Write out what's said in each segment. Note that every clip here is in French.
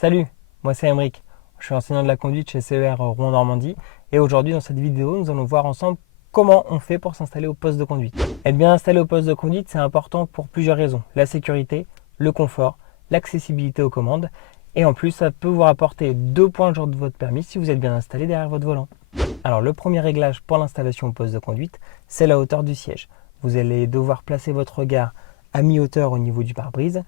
Salut, moi c'est Emeric. Je suis enseignant de la conduite chez CER Rouen Normandie et aujourd'hui dans cette vidéo nous allons voir ensemble comment on fait pour s'installer au poste de conduite. Être bien installé au poste de conduite c'est important pour plusieurs raisons. La sécurité, le confort, l'accessibilité aux commandes et en plus ça peut vous rapporter 2 points le jour de votre permis si vous êtes bien installé derrière votre volant. Alors le premier réglage pour l'installation au poste de conduite c'est la hauteur du siège. Vous allez devoir placer votre regard à mi-hauteur au niveau du pare-brise.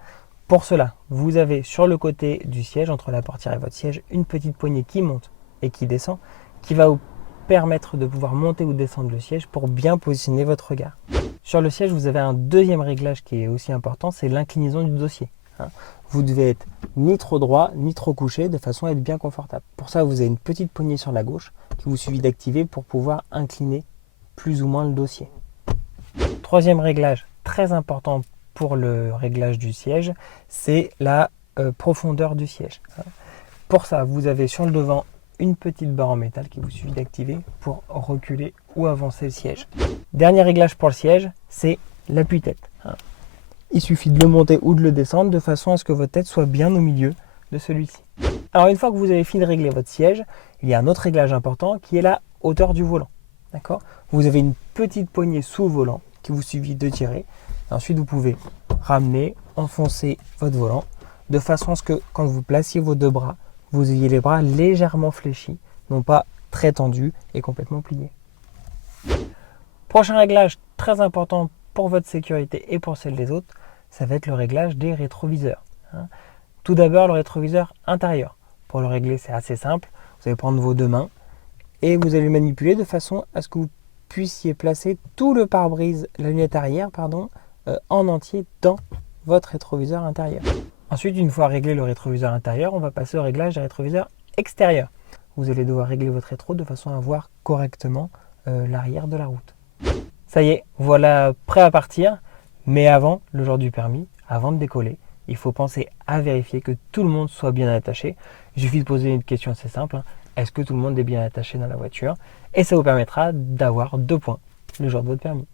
Pour cela, vous avez sur le côté du siège, entre la portière et votre siège, une petite poignée qui monte et qui descend, qui va vous permettre de pouvoir monter ou descendre le siège pour bien positionner votre regard. Sur le siège, vous avez un deuxième réglage qui est aussi important, c'est l'inclinaison du dossier. Vous devez être ni trop droit, ni trop couché, de façon à être bien confortable. Pour ça, vous avez une petite poignée sur la gauche qu'il vous suffit d'activer pour pouvoir incliner plus ou moins le dossier. Troisième réglage très important pour le réglage du siège, c'est la profondeur du siège. Pour ça, vous avez sur le devant une petite barre en métal qu'il vous suffit d'activer pour reculer ou avancer le siège. Dernier réglage pour le siège, c'est l'appui-tête. Il suffit de le monter ou de le descendre de façon à ce que votre tête soit bien au milieu de celui-ci. Alors une fois que vous avez fini de régler votre siège, il y a un autre réglage important qui est la hauteur du volant. D'accord ? Vous avez une petite poignée sous le volant qu'il vous suffit de tirer. Ensuite, vous pouvez ramener, enfoncer votre volant de façon à ce que quand vous placiez vos deux bras, vous ayez les bras légèrement fléchis, non pas très tendus et complètement pliés. Prochain réglage très important pour votre sécurité et pour celle des autres, ça va être le réglage des rétroviseurs. Tout d'abord, le rétroviseur intérieur. Pour le régler, c'est assez simple. Vous allez prendre vos deux mains et vous allez le manipuler de façon à ce que vous puissiez placer tout le pare-brise, la lunette arrière, en entier dans votre rétroviseur intérieur. Ensuite, une fois réglé le rétroviseur intérieur, on va passer au réglage des rétroviseurs extérieurs. Vous allez devoir régler votre rétro de façon à voir correctement l'arrière de la route. Ça y est, voilà prêt à partir. Mais avant, le jour du permis, avant de décoller, il faut penser à vérifier que tout le monde soit bien attaché. Il suffit de poser une question assez simple. Est-ce que tout le monde est bien attaché dans la voiture? Et ça vous permettra d'avoir 2 points le jour de votre permis.